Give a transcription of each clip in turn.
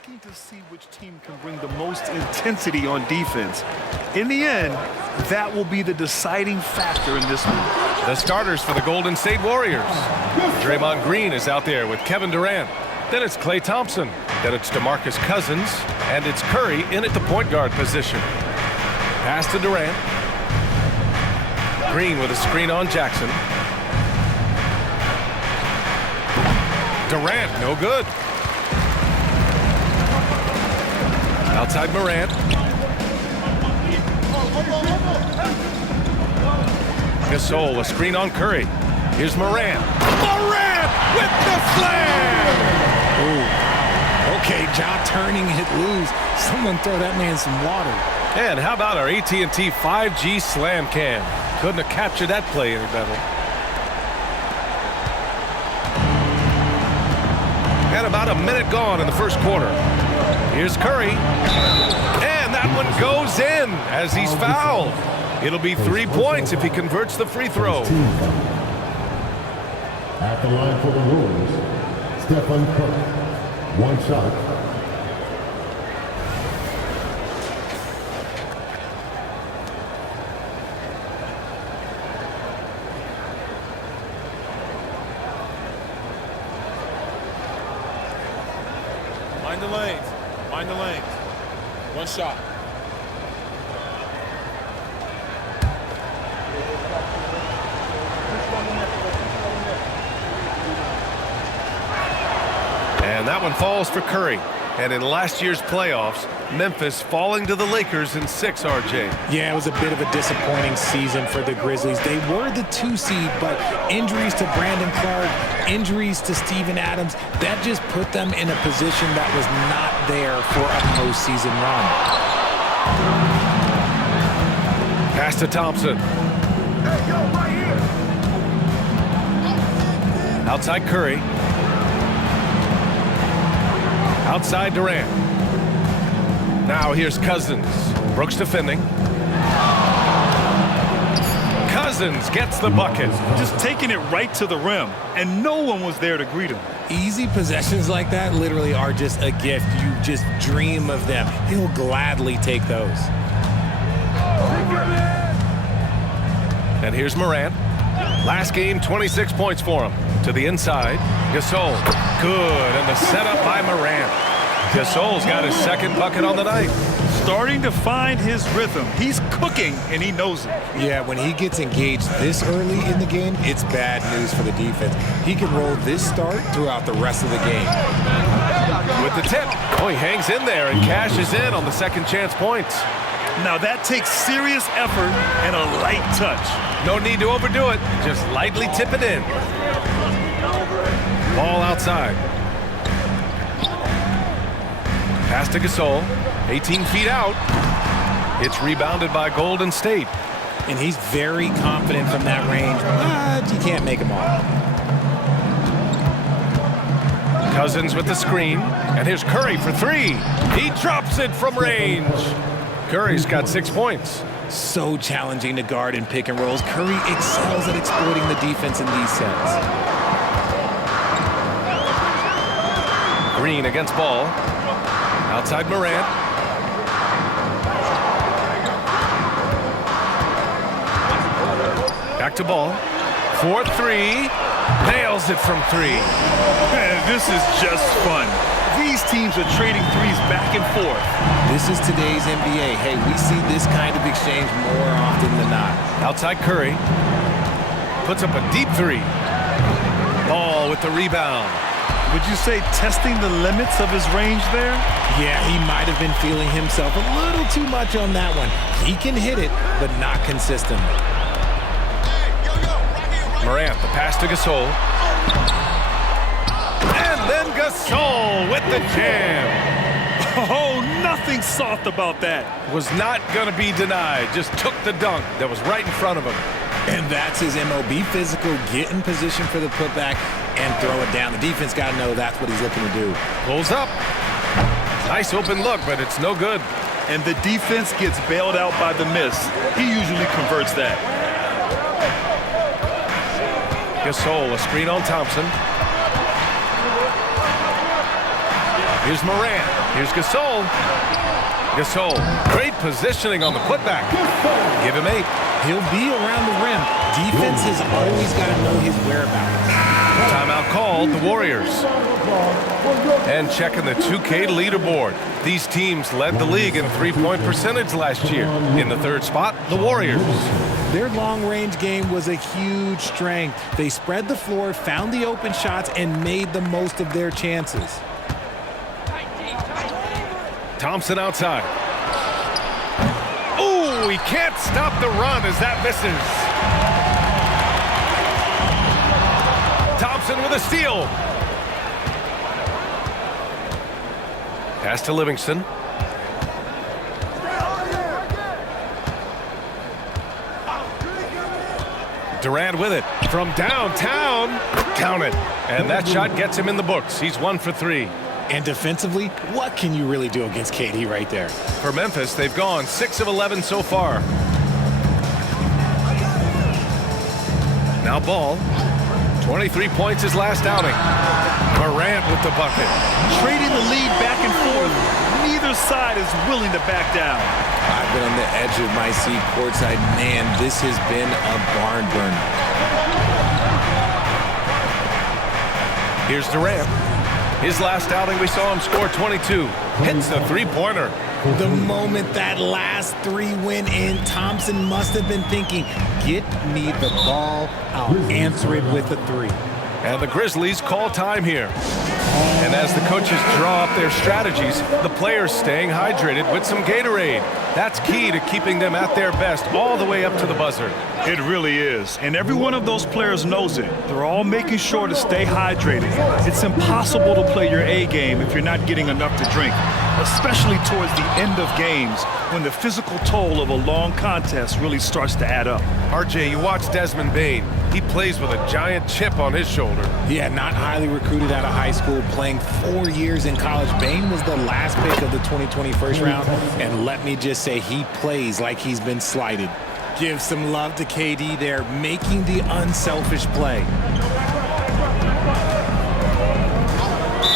looking to see which team can bring the most intensity on defense. In the end, that will be the deciding factor in this one. The starters for the Golden State Warriors. Draymond Green is out there with Kevin Durant. Then it's Klay Thompson. Then it's DeMarcus Cousins. And it's Curry in at the point guard position. Pass to Durant. Green with a screen on Jackson. Durant, no good. Outside Morant. Gasol, a screen on Curry. Here's Morant. Morant with the slam! Ooh. Okay, jaw turning, hit loose. Someone throw that man some water. And how about our AT&T 5G slam cam? Couldn't have captured that play any better. And about a minute gone in the first quarter. Here's Curry. And that one goes in as he's fouled. It'll be 3 points if he converts the free throw. At the line for the Warriors, Steph Curry. One shot. Mind the lanes. Mind the lanes. One shot. And that one falls for Curry. And in last year's playoffs, Memphis falling to the Lakers in 6, RJ. Yeah, it was a bit of a disappointing season for the Grizzlies. They were the 2 seed, but injuries to Brandon Clark, injuries to Steven Adams, that just put them in a position that was not there for a postseason run. Pass to Thompson. Outside Curry. Outside Durant. Now here's Cousins. Brooks defending. Cousins gets the bucket. Just taking it right to the rim, and no one was there to greet him. Easy possessions like that literally are just a gift. You just dream of them. He'll gladly take those. And here's Morant. Last game, 26 points for him. To the inside. Gasol. Good. And the setup by Morant. Gasol's got his second bucket on the night. Starting to find his rhythm. He's cooking, and he knows it. Yeah, when he gets engaged this early in the game, it's bad news for the defense. He can roll this start throughout the rest of the game. With the tip. Oh, he hangs in there and cashes in on the second chance points. Now that takes serious effort and a light touch. No need to overdo it. Just lightly tip it in. Ball outside. Pass to Gasol. 18 feet out. It's rebounded by Golden State. And he's very confident from that range, but you can't make him all. Cousins with the screen. And here's Curry for 3. He drops it from range. Curry's got 6 points. So challenging to guard in pick and rolls. Curry excels at exploiting the defense in these sets. Green against Ball. Outside Morant. Back to Ball. 4-3. Nails it from 3. Man, this is just fun. These teams are trading threes back and forth. This is today's NBA. Hey, we see this kind of exchange more often than not. Outside Curry. Puts up a deep 3. Ball with the rebound. Would you say testing the limits of his range there? Yeah, he might have been feeling himself a little too much on that one. He can hit it, but not consistently. Morant, the pass to Gasol. And then Gasol with the jam. Oh, nothing soft about that. Was not going to be denied. Just took the dunk that was right in front of him. And that's his MO. Be physical, get in position for the putback, and throw it down. The defense got to know that's what he's looking to do. Pulls up. Nice open look, but it's no good. And the defense gets bailed out by the miss. He usually converts that. Gasol, a screen on Thompson. Here's Morant. Here's Gasol. Gasol, great positioning on the putback. Give him 8. He'll be around the rim. Defense has always got to know his whereabouts. Timeout called, the Warriors. And checking the 2K leaderboard. These teams led the league in three-point percentage last year. In the third spot, the Warriors. Their long-range game was a huge strength. They spread the floor, found the open shots, and made the most of their chances. Thompson outside. Ooh, he can't stop the run as that misses. Thompson with a steal. Pass to Livingston. Durant with it from downtown. Count it. And that shot gets him in the books. He's 1 for 3. And defensively, what can you really do against KD right there? For Memphis, they've gone 6 of 11 so far. Now Ball. 23 points his last outing. Morant with the bucket. Trading the lead back and forth. Neither side is willing to back down. I've been on the edge of my seat courtside. Man, this has been a barn burner. Here's Durant. His last outing, we saw him score 22. Hits the three-pointer. The moment that last 3 went in, Thompson must have been thinking, get me the ball, I'll answer it with a 3. And the Grizzlies call time here. And as the coaches draw up their strategies, the players staying hydrated with some Gatorade. That's key to keeping them at their best all the way up to the buzzer. It really is. And every one of those players knows it. They're all making sure to stay hydrated. It's impossible to play your A game if you're not getting enough to drink, especially towards the end of games when the physical toll of a long contest really starts to add up. RJ, you watch Desmond Bane. He plays with a giant chip on his shoulder. Yeah, not highly recruited out of high school, playing 4 years in college. Bane was the last pick of the 2020 first round, and let me just say he plays like he's been slighted. Give some love to KD there, making the unselfish play.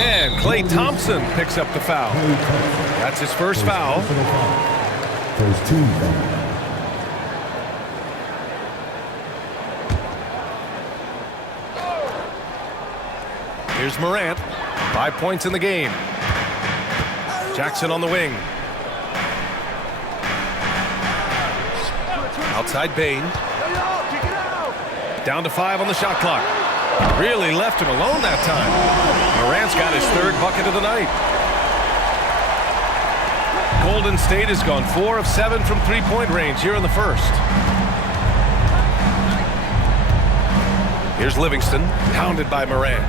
And Klay Thompson picks up the foul. That's his first foul. First team foul. Here's Morant. 5 points in the game. Jackson on the wing. Outside Bane. Down to 5 on the shot clock. Really left him alone that time. Morant's got his 3rd bucket of the night. Golden State has gone 4 of 7 from three-point range here in the first. Here's Livingston, pounded by Morant.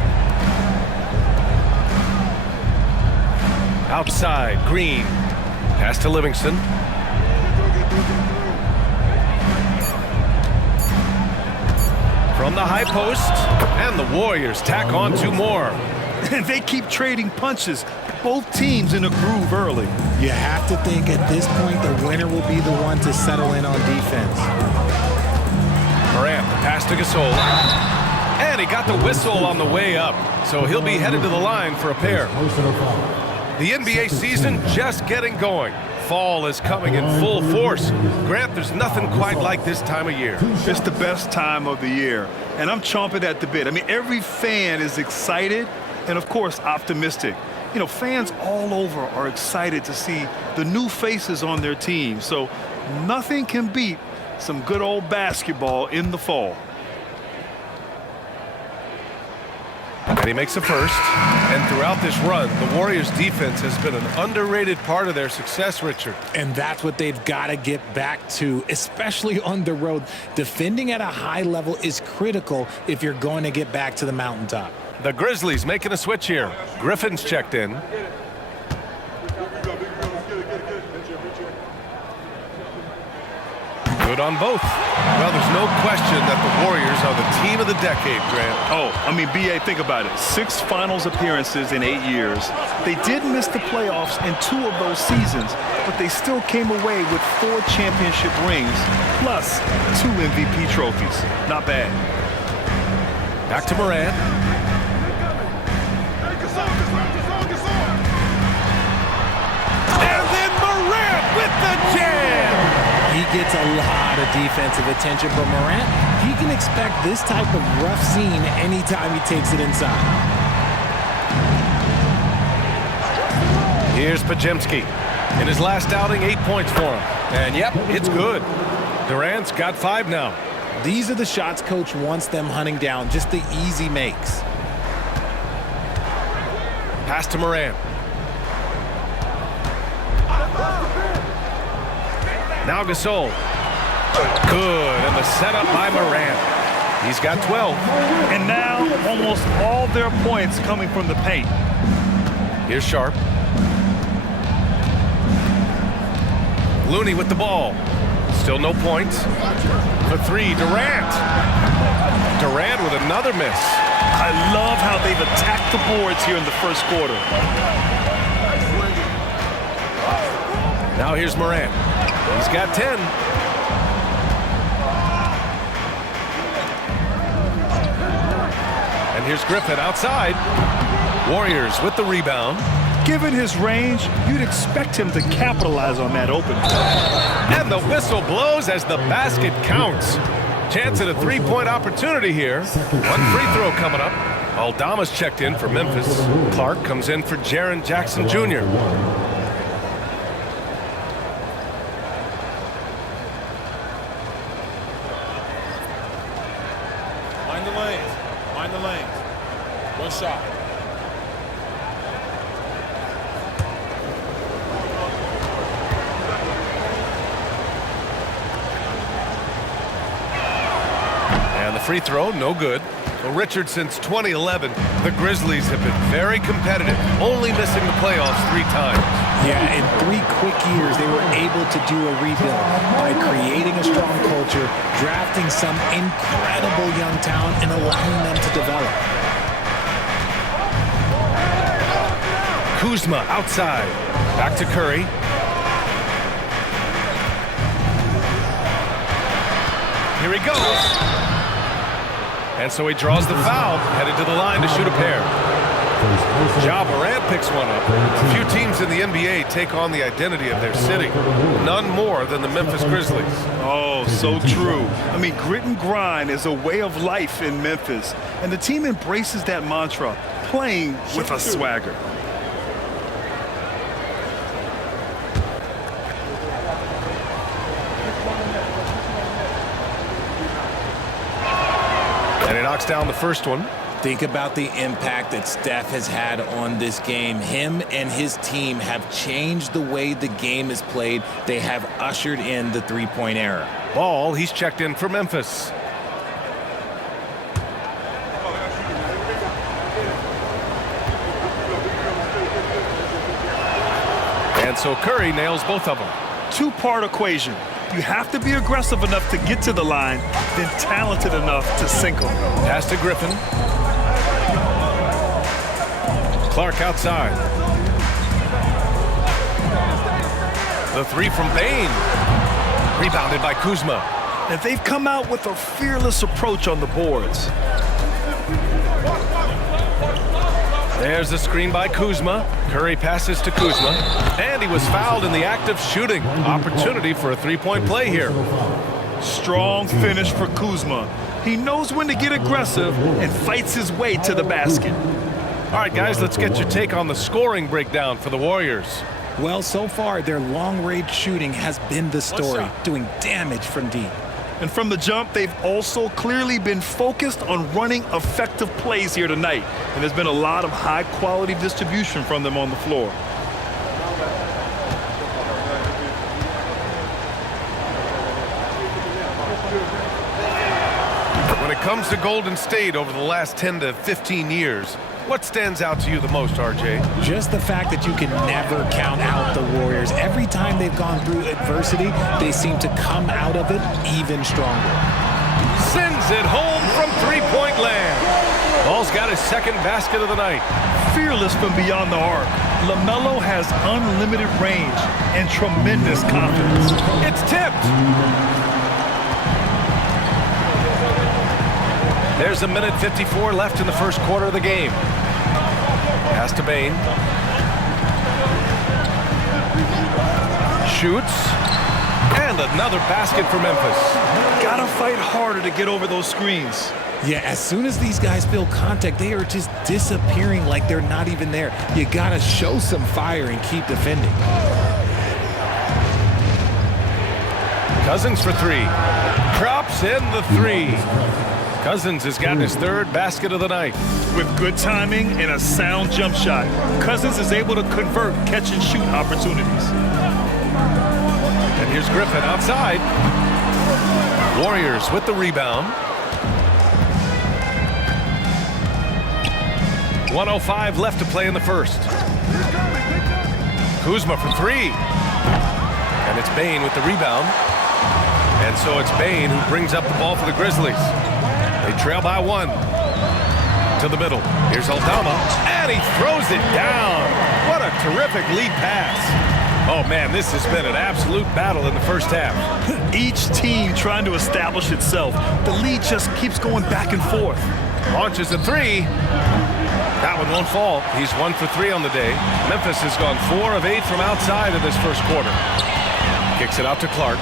Outside, Green. Pass to Livingston. From the high post, and the Warriors tack on 2 more. And they keep trading punches. Both teams in a groove early. You have to think at this point the winner will be the one to settle in on defense. Morant, pass to Gasol. And he got the whistle on the way up, so he'll be headed to the line for a pair. The NBA season just getting going. Fall is coming in full force. Grant, there's nothing quite like this time of year. It's the best time of the year, and I'm chomping at the bit. I mean, every fan is excited and, of course, optimistic. You know, fans all over are excited to see the new faces on their team, so nothing can beat some good old basketball in the fall. And he makes a first. And throughout this run, the Warriors' defense has been an underrated part of their success, Richard. And that's what they've got to get back to, especially on the road. Defending at a high level is critical if you're going to get back to the mountaintop. The Grizzlies making a switch here. Griffin's checked in. Good on both. Well, there's no question that the Warriors are the team of the decade, Grant. Oh, I mean, B.A., think about it. 6 finals appearances in 8 years. They did miss the playoffs in 2 of those seasons, but they still came away with 4 championship rings, plus 2 MVP trophies. Not bad. Back to Morant. gets a lot of defensive attention, but Morant, he can expect this type of rough scene anytime he takes it inside. Here's Pajemski. In his last outing, 8 points for him. And yep, it's good. Durant's got 5 now. These are the shots coach wants them hunting down, just the easy makes. Pass to Morant. Now Gasol. Good, and the setup by Morant. He's got 12. And now almost all their points coming from the paint. Here's Sharp. Looney with the ball. Still no points. For 3, Durant. Durant with another miss. I love how they've attacked the boards here in the first quarter. Now here's Morant. He's got 10. And here's Griffin outside. Warriors with the rebound. Given his range, you'd expect him to capitalize on that open. And the whistle blows as the basket counts. Chance at a 3-point opportunity here. One free throw coming up. Aldama's checked in for Memphis. Clark comes in for Jaren Jackson Jr. Mind the lanes. Mind the lanes. One shot. And the free throw, no good. Well, Richard, since 2011, the Grizzlies have been very competitive, only missing the playoffs 3 times. Yeah, in 3 quick years, they were able to do a rebuild by creating a strong culture, drafting some incredible young talent, and allowing them to develop. Kuzma outside. Back to Curry. Here he goes. And so he draws the foul, headed to the line to shoot a pair. Ja Morant picks one up. Few teams in the NBA take on the identity of their city. None more than the Memphis Grizzlies. Oh, so true. I mean, grit and grind is a way of life in Memphis. And the team embraces that mantra, playing with a swagger. And he knocks down the first one. Think about the impact that Steph has had on this game. Him and his team have changed the way the game is played. They have ushered in the 3-point era. Ball, he's checked in for Memphis. And so Curry nails both of them. 2-part equation. You have to be aggressive enough to get to the line, then talented enough to sink them. Pass to Griffin. Clark outside. The 3 from Bain. Rebounded by Kuzma. And they've come out with a fearless approach on the boards. There's the screen by Kuzma. Curry passes to Kuzma. And he was fouled in the act of shooting. Opportunity for a 3-point play here. Strong finish for Kuzma. He knows when to get aggressive and fights his way to the basket. All right, guys, let's get your take on the scoring breakdown for the Warriors. Well, so far, their long-range shooting has been the story, doing damage from deep. And from the jump, they've also clearly been focused on running effective plays here tonight. And there's been a lot of high-quality distribution from them on the floor. When it comes to Golden State over the last 10 to 15 years, what stands out to you the most, RJ? Just the fact that you can never count out the Warriors. Every time they've gone through adversity, they seem to come out of it even stronger. Sends it home from 3-point land. Ball's got his second basket of the night. Fearless from beyond the arc, LaMelo has unlimited range and tremendous confidence. It's tipped. There's a minute 54 left in the first quarter of the game. Pass to Bain. Shoots. And another basket for Memphis. Gotta fight harder to get over those screens. Yeah, as soon as these guys feel contact, they are just disappearing like they're not even there. You gotta show some fire and keep defending. Cousins for three. Drops in the three. Cousins has gotten his third basket of the night. With good timing and a sound jump shot, Cousins is able to convert catch-and-shoot opportunities. And here's Griffin outside. Warriors with the rebound. 1:05 left to play in the first. Kuzma for three. And it's Bane with the rebound. And so it's Bane who brings up the ball for the Grizzlies. They trail by one. To the middle. Here's Aldama. And he throws it down. What a terrific lead pass. Oh, man, this has been an absolute battle in the first half. Each team trying to establish itself. The lead just keeps going back and forth. Launches a three. That one won't fall. He's 1 for 3 on the day. Memphis has gone 4 of 8 from outside in this first quarter. Kicks it out to Clark.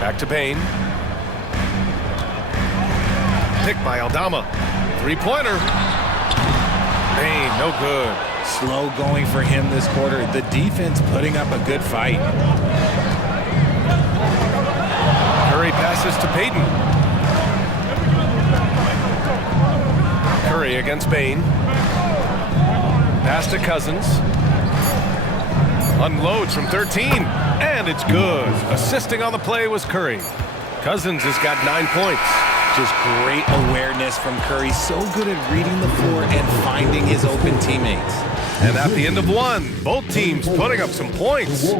Back to Bane. Picked by Aldama. Three-pointer. Bane, no good. Slow going for him this quarter. The defense putting up a good fight. Curry passes to Payton. Curry against Bane. Pass to Cousins. Unloads from 13. And it's good. Assisting on the play was Curry. Cousins has got 9 points. Just great awareness from Curry. So good at reading the floor and finding his open teammates. And at the end of one, both teams putting up some points.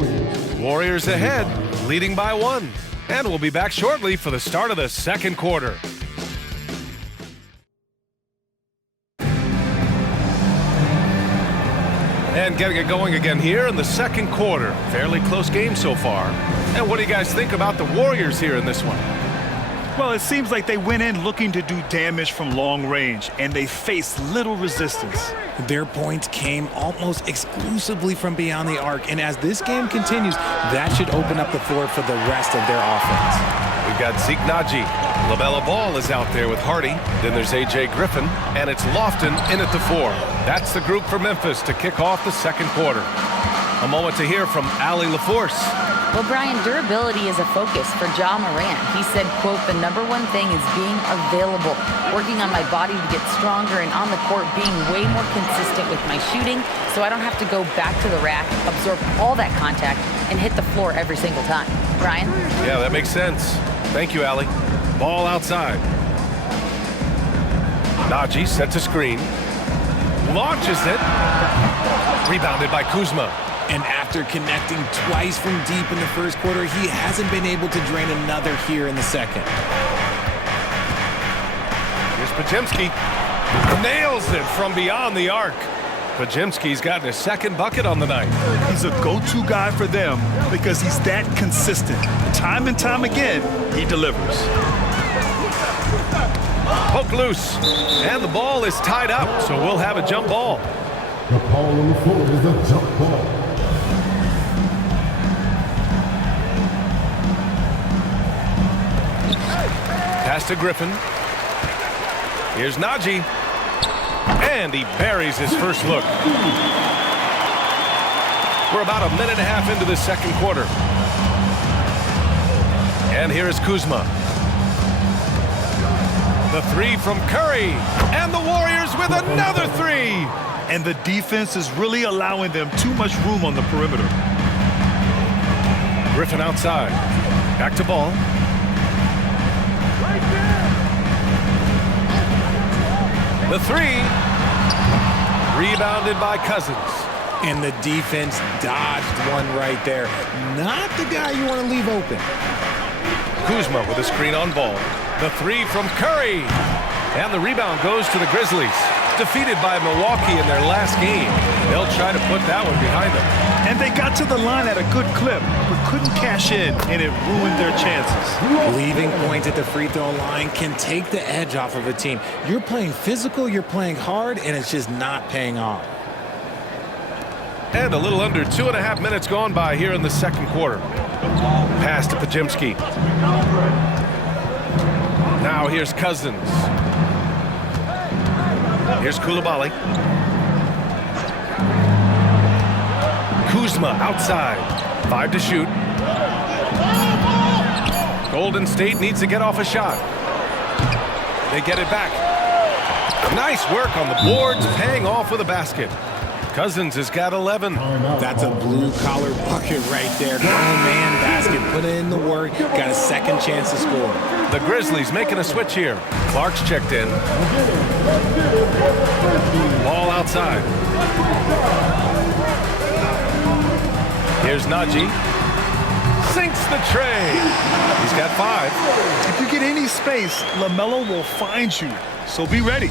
Warriors ahead, leading by 1. And we'll be back shortly for the start of the second quarter. And getting it going again here in the second quarter. Fairly close game so far. And what do you guys think about the Warriors here in this one? Well, it seems like they went in looking to do damage from long range, and they faced little resistance. Their points came almost exclusively from beyond the arc, and as this game continues, that should open up the floor for the rest of their offense. We've got Zeke Naji. LaMelo Ball is out there with Hardy. Then there's A.J. Griffin, and it's Lofton in at the 4. That's the group for Memphis to kick off the second quarter. A moment to hear from Allie LaForce. Well, Brian, durability is a focus for Ja Morant. He said, quote, "The number one thing is being available, working on my body to get stronger, and on the court being way more consistent with my shooting so I don't have to go back to the rack, absorb all that contact, and hit the floor every single time." Brian? Yeah, that makes sense. Thank you, Allie. Ball outside. Naji sets a screen. Launches it. Rebounded by Kuzma. And after connecting twice from deep in the first quarter, he hasn't been able to drain another here in the second. Here's Podziemski. Nails it from beyond the arc. Podziemski's gotten his second bucket on the night. He's a go-to guy for them because he's that consistent. Time and time again, he delivers. Poke loose. And the ball is tied up, so we'll have a jump ball. The call on the floor is a jump ball. Pass to Griffin. Here's Naji. And he buries his first look. We're about a minute and a half into the second quarter. And here is Kuzma. The 3 from Curry. And the Warriors with another 3. And the defense is really allowing them too much room on the perimeter. Griffin outside. Back to Ball. The 3. Rebounded by Cousins. And the defense dodged one right there. Not the guy you want to leave open. Kuzma with a screen on Ball. The 3 from Curry. And the rebound goes to the Grizzlies. Defeated by Milwaukee in their last game. They'll try to put that one behind them. And they got to the line at a good clip, but couldn't cash in, and it ruined their chances. Leaving points at the free throw line can take the edge off of a team. You're playing physical, you're playing hard, and it's just not paying off. And a little under 2.5 minutes gone by here in the second quarter. Pass to Pajimski. Now here's Cousins. Here's Koulibaly. Kuzma outside. 5 to shoot. Golden State needs to get off a shot. They get it back. Nice work on the boards, paying off with a basket. Cousins has got 11. That's a blue-collar bucket right there. Grown man basket. Put in the work. Got a second chance to score. The Grizzlies making a switch here. Clark's checked in. Ball outside. Here's Najee. Sinks the tray. He's got 5. If you get any space, LaMelo will find you. So be ready.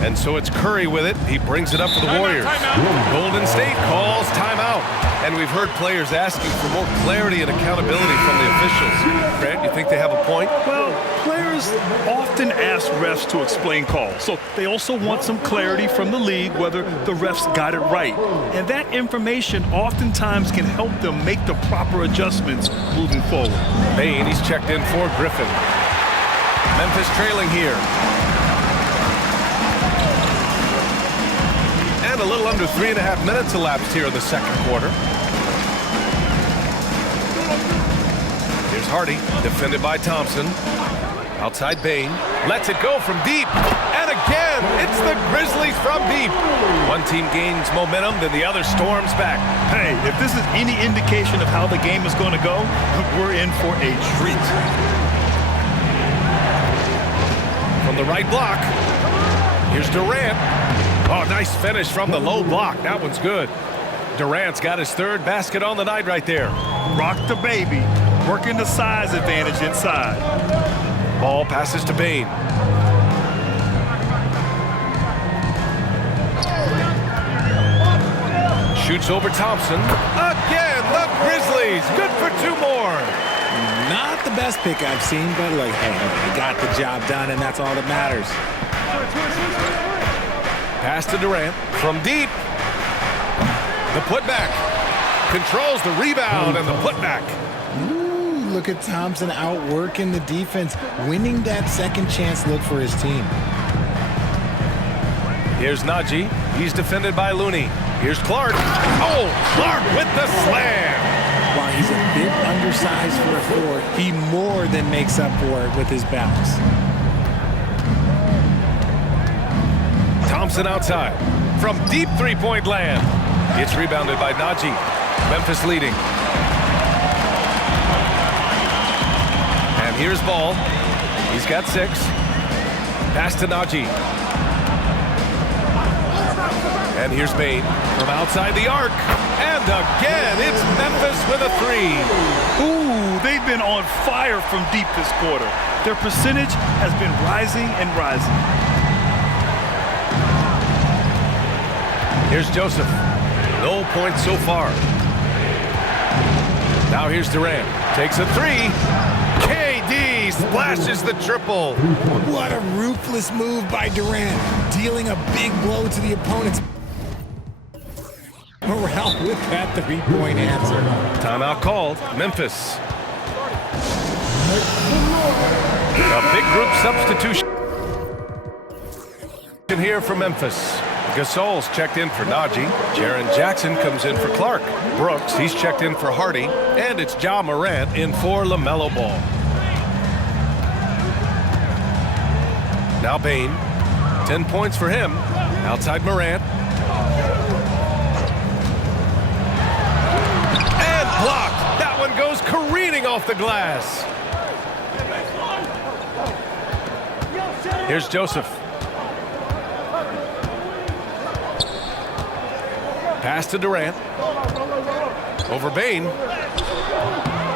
And so it's Curry with it. He brings it up for the Warriors. Golden State calls timeout. And we've heard players asking for more clarity and accountability from the officials. Grant, you think they have a point? Well, players often ask refs to explain calls. So they also want some clarity from the league whether the refs got it right. And that information oftentimes can help them make the proper adjustments moving forward. Bain, he's checked in for Griffin. Memphis trailing here. A little under 3.5 minutes elapsed here in the second quarter. Here's Hardy, defended by Thompson. Outside Bain, lets it go from deep. And again, it's the Grizzlies from deep. One team gains momentum, then the other storms back. Hey, if this is any indication of how the game is going to go, we're in for a treat. From the right block, here's Durant. Oh, nice finish from the low block. That one's good. Durant's got his 3rd basket on the night right there. Rock the baby. Working the size advantage inside. Ball passes to Bain. Shoots over Thompson. Again, the Grizzlies. Good for 2 more. Not the best pick I've seen, but like, hey, they got the job done, and that's all that matters. Pass to Durant from deep. The putback. Controls the rebound and the putback. Ooh, look at Thompson outworking the defense, winning that second chance look for his team. Here's Najee. He's defended by Looney. Here's Clark. Oh, Clark with the slam. While he's a bit undersized for a 4, he more than makes up for it with his bounce. Thompson outside. From deep 3-point land. It's rebounded by Najee. Memphis leading. And here's Ball. He's got 6. Pass to Najee. And here's Bain from outside the arc. And again, it's Memphis with a 3. Ooh, they've been on fire from deep this quarter. Their percentage has been rising and rising. Here's Joseph. No points so far. Now here's Durant. Takes a 3. KD splashes the triple. What a ruthless move by Durant, dealing a big blow to the opponent's morale with that 3-point answer. Timeout called. Memphis. A big group substitution here for Memphis. Gasol's checked in for Najee. Jaren Jackson comes in for Clark. Brooks, he's checked in for Hardy. And it's Ja Morant in for LaMelo Ball. Now Bain. 10 points for him. Outside Morant. And blocked. That one goes careening off the glass. Here's Joseph. Pass to Durant. Over Bain.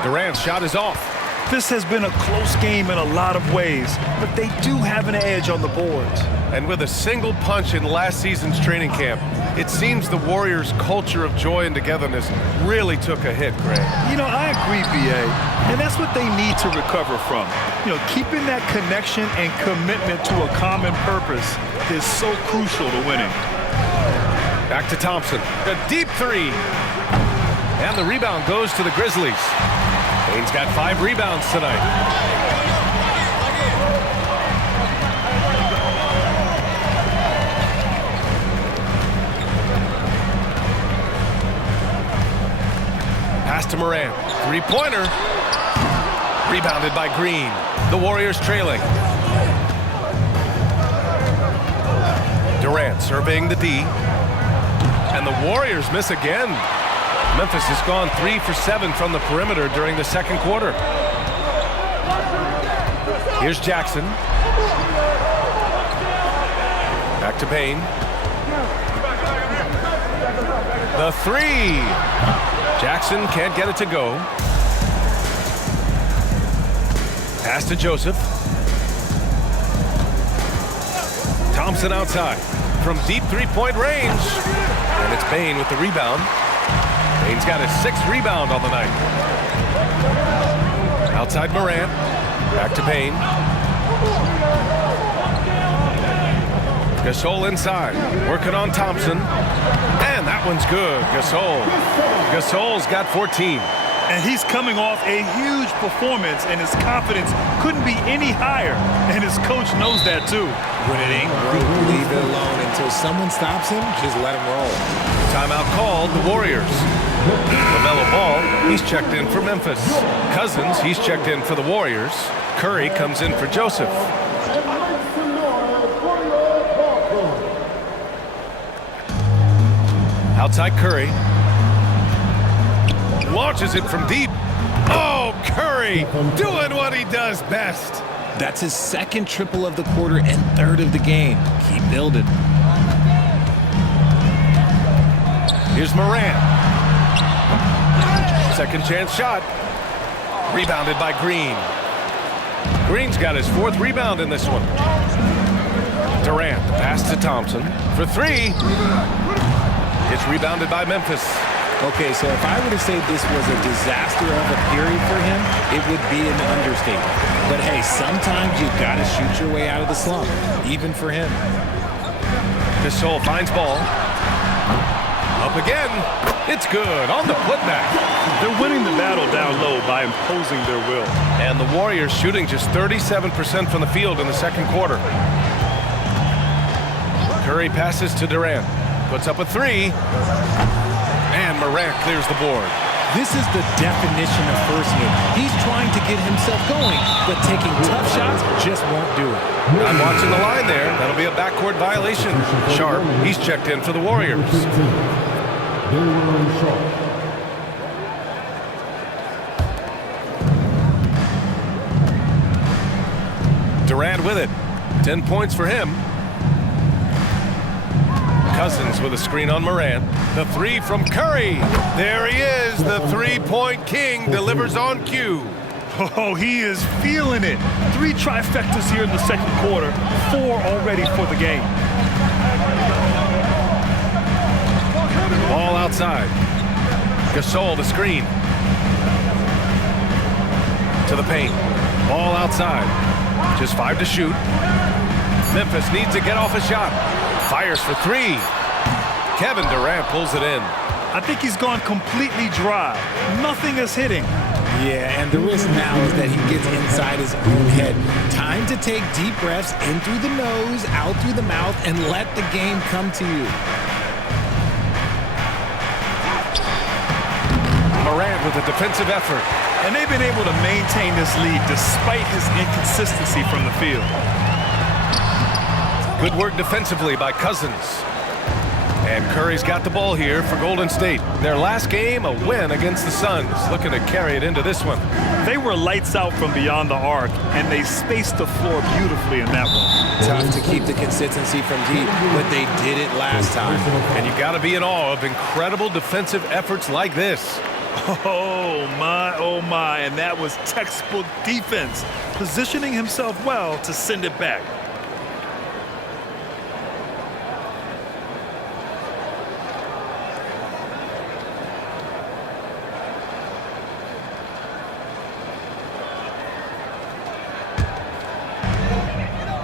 Durant's shot is off. This has been a close game in a lot of ways, but they do have an edge on the boards. And with a single punch in last season's training camp, it seems the Warriors' culture of joy and togetherness really took a hit, Greg. You know, I agree, B.A., and that's what they need to recover from. You know, keeping that connection and commitment to a common purpose is so crucial to winning. Back to Thompson. A deep three. And the rebound goes to the Grizzlies. Payne's got 5 rebounds tonight. Pass to Morant. Three-pointer. Rebounded by Green. The Warriors trailing. Durant surveying the D. And the Warriors miss again. Memphis has gone 3 for 7 from the perimeter during the second quarter. Here's Jackson. Back to Payne. The three. Jackson can't get it to go. Pass to Joseph. Thompson outside from deep three-point range. And it's Payne with the rebound. Payne's got his 6th rebound on the night. Outside Morant. Back to Payne. Gasol inside. Working on Thompson. And that one's good. Gasol's got 14. And he's coming off a huge performance, and his confidence couldn't be any higher. And his coach knows that, too. When it ain't broke, leave it alone. Until someone stops him, just let him roll. Timeout called, the Warriors. LaMelo Ball, he's checked in for Memphis. Cousins, he's checked in for the Warriors. Curry comes in for Joseph. Outside Curry. Launches it from deep. Oh, Curry doing what he does best. That's his 2nd triple of the quarter and 3rd of the game. Keep building. Here's Morant. Second chance shot. Rebounded by Green. Green's got his 4th rebound in this one. Durant, pass to Thompson for 3. It's rebounded by Memphis. Okay, so if I were to say this was a disaster of a period for him, it would be an understatement. But hey, sometimes you gotta shoot your way out of the slump, even for him. Gasol finds ball. Up again. It's good on the putback. They're winning the battle down low by imposing their will. And the Warriors shooting just 37% from the field in the second quarter. Curry passes to Durant. Puts up a 3. And Morant clears the board. This is the definition of first hit. He's trying to get himself going, but taking tough shots just won't do it. I'm watching the line there. That'll be a backcourt violation. Sharp, he's checked in for the Warriors. Durant with it. 10 points for him. Cousins with a screen on Morant. The 3 from Curry. There he is. The three-point king delivers on cue. Oh, he is feeling it. 3 trifectas here in the second quarter. 4 already for the game. Ball outside. Gasol the screen. To the paint. Ball outside. Just 5 to shoot. Memphis needs to get off a shot. Fires for 3. Kevin Durant pulls it in. I think he's gone completely dry. Nothing is hitting. Yeah, and the risk now is that he gets inside his own head. Time to take deep breaths in through the nose, out through the mouth, and let the game come to you. Morant with a defensive effort. And they've been able to maintain this lead despite his inconsistency from the field. Good work defensively by Cousins. And Curry's got the ball here for Golden State. Their last game, a win against the Suns. Looking to carry it into this one. They were lights out from beyond the arc, and they spaced the floor beautifully in that one. Tough to keep the consistency from deep, but they did it last time. And you got to be in awe of incredible defensive efforts like this. Oh my, and that was textbook defense, positioning himself well to send it back.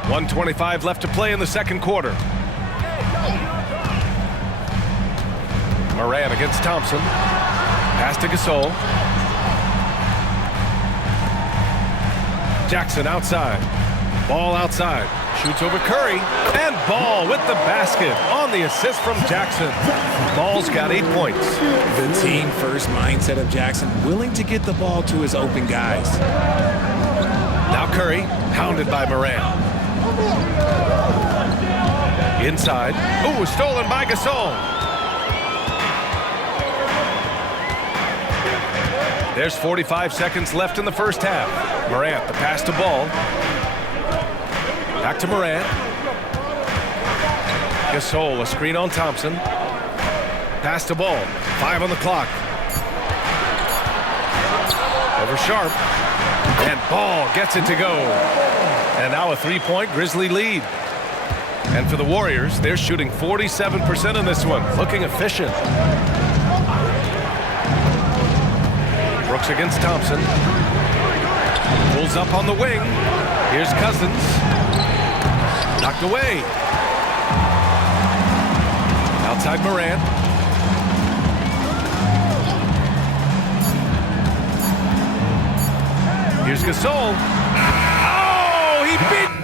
.125 left to play in the second quarter. Morant against Thompson. Pass to Gasol. Jackson outside. Ball outside. Shoots over Curry. And Ball with the basket on the assist from Jackson. Ball's got 8 points. The team-first mindset of Jackson, willing to get the ball to his open guys. Now Curry, pounded by Morant. Inside. Ooh, stolen by Gasol. There's 45 seconds left in the first half. Morant, the pass to Ball. Back to Morant. Gasol, a screen on Thompson. Pass to Ball. 5 on the clock. Over Sharp. And Ball gets it to go. And now a 3-point Grizzly lead. And for the Warriors, they're shooting 47% in this one. Looking efficient. Brooks against Thompson. Pulls up on the wing. Here's Cousins. Knocked away. Outside Morant. Here's Gasol. Oh, he beat